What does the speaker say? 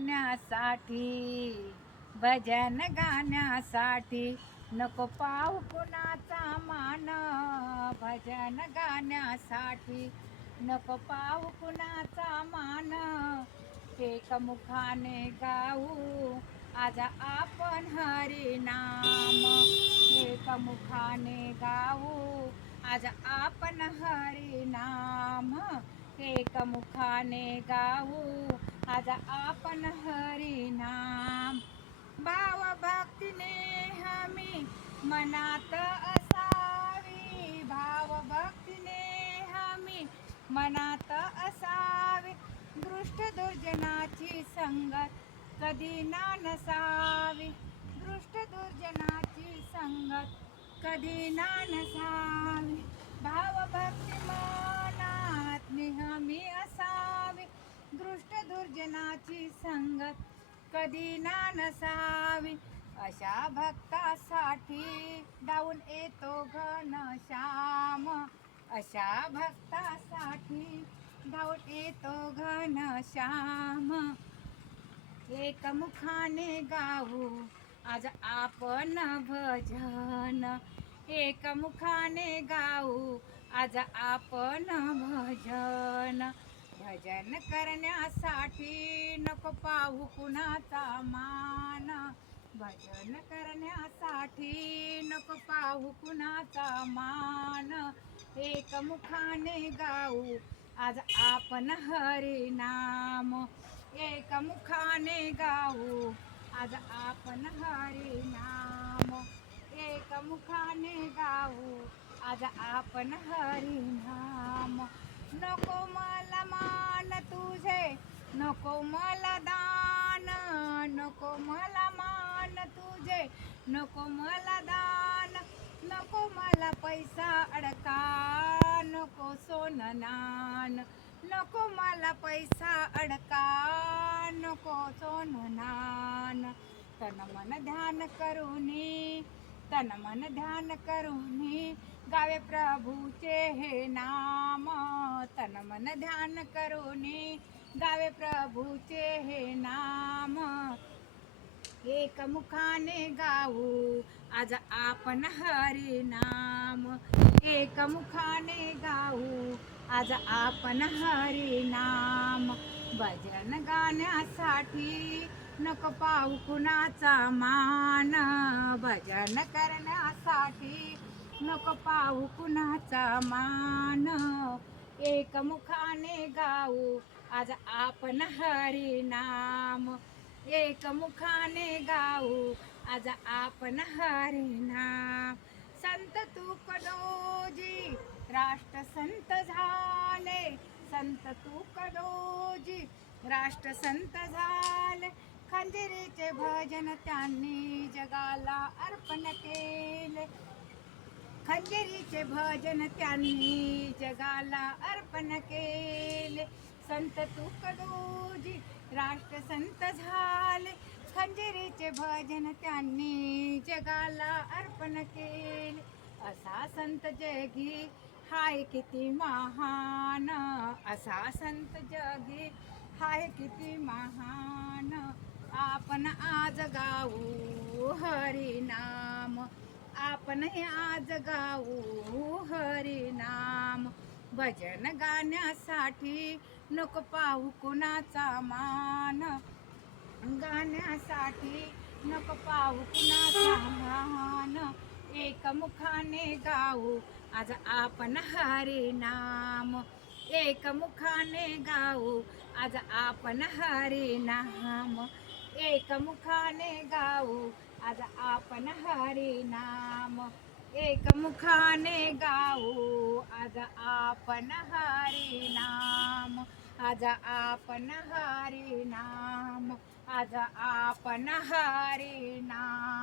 गाण्यासाठी भजन गाण्यासाठी नको पाहू कुणाचा मान भजन गाण्यासाठी नको पाहू कुणाचा मान एकमुखाने गाऊ आज आपण हरिनाम एकमुखाने गाऊ आज आपण हरिनाम एकमुखाने गाऊ आज आपण हरिनाम भाव भक्तीने हमी मनात असावी भाव भक्तीने हमी मनात असावी दृष्ट दुर्जनाची संगत कधी ना नसावी दृष्ट दुर्जनाची संगत कधी ना नसावी भाव भक्ती मनात नेहमी असावी दृष्ट दुर्जनाची संगत कधी ना नसावी अशा भक्तासाठी धावून येतो घनश्याम अशा भक्तासाठी धावून येतो घनश्याम एकमुखाने गाऊ आज आपण भजन एकमुखाने गाऊ आज आपण भजन भजन करण्यासाठी नको पाहू कुणाचा मान भजन करण्यासाठी नको पाहू कुणाचा मान एकमुखाने गाऊ आज आपण हरिनाम एकमुखाने गाऊ आज आपण हरिनाम एकमुखाने गाऊ आज आपण हरिनाम नको मला मान तुझे नको मला दान नको मला मान तुझे नको मला दान नको मला पैसा अडका नको सोननान नको मला पैसा अडका नको सोननान तन मन ध्यान करूनी तन मन ध्यान करूनी गावे प्रभूचे हे नाम तन मन ध्यान करूनी गावे प्रभूचे हे नाम एकमुखाने गाऊ आज आपण हरिनाम एकमुखाने गाऊ आज आपण हरिनाम भजन गाण्यासाठी नको पाहू कुणाचा मान भजन करण्यासाठी नको पाहू कुणाचा मान एकमुखाने गाऊ आज आपण हरिनाम एकमुखाने गाऊ आज आपण हरिनाम संत तुकडोजी राष्ट्रसंत झाले संत तुकडोजी राष्ट्रसंत झाले खंजिरीचे भजन त्यांनी जगाला अर्पण केले खंजिरीचे भजन त्यांनी जगाला अर्पण केले संत तुकडोजी राष्ट्रसंत झाले खंजिरीचे भजन त्यांनी जगाला अर्पण केले असा संत जगी हाय किती महान असा संत जगी हाय किती महान आपण आज गाऊ हरिनाम आपण हे आज गाऊ हरिनाम भजन गाण्यासाठी नको पाहू कुणाचा मान गाण्यासाठी नको पाहू कुणाचा मान एकमुखाने गाऊ आज आपण हरिनाम एकमुखाने गाऊ आज आपण हरिनाम एकमुखाने गाऊ आज आपण हरिनाम एकमुखाने गाऊ आज आपण हरिनाम आज आपण हरिनाम आज आपण हरिनाम